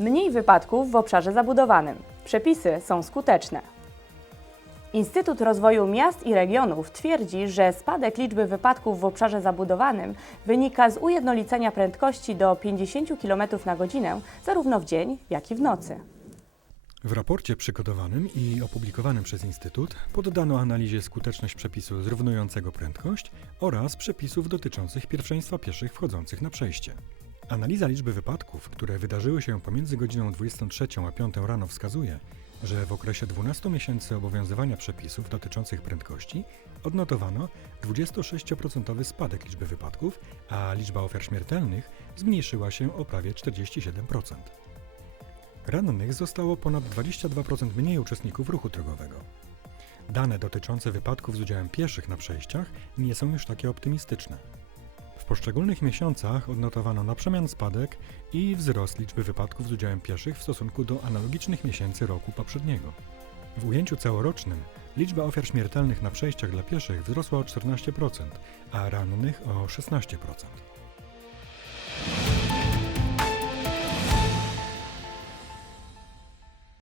Mniej wypadków w obszarze zabudowanym. Przepisy są skuteczne. Instytut Rozwoju Miast i Regionów twierdzi, że spadek liczby wypadków w obszarze zabudowanym wynika z ujednolicenia prędkości do 50 km na godzinę zarówno w dzień, jak i w nocy. W raporcie przygotowanym i opublikowanym przez Instytut poddano analizie skuteczność przepisu zrównującego prędkość oraz przepisów dotyczących pierwszeństwa pieszych wchodzących na przejście. Analiza liczby wypadków, które wydarzyły się pomiędzy godziną 23 a 5 rano wskazuje, że w okresie 12 miesięcy obowiązywania przepisów dotyczących prędkości odnotowano 26% spadek liczby wypadków, a liczba ofiar śmiertelnych zmniejszyła się o prawie 47%. Rannych zostało ponad 22% mniej uczestników ruchu drogowego. Dane dotyczące wypadków z udziałem pieszych na przejściach nie są już takie optymistyczne. Poszczególnych miesiącach odnotowano na przemian spadek i wzrost liczby wypadków z udziałem pieszych w stosunku do analogicznych miesięcy roku poprzedniego. W ujęciu całorocznym liczba ofiar śmiertelnych na przejściach dla pieszych wzrosła o 14%, a rannych o 16%.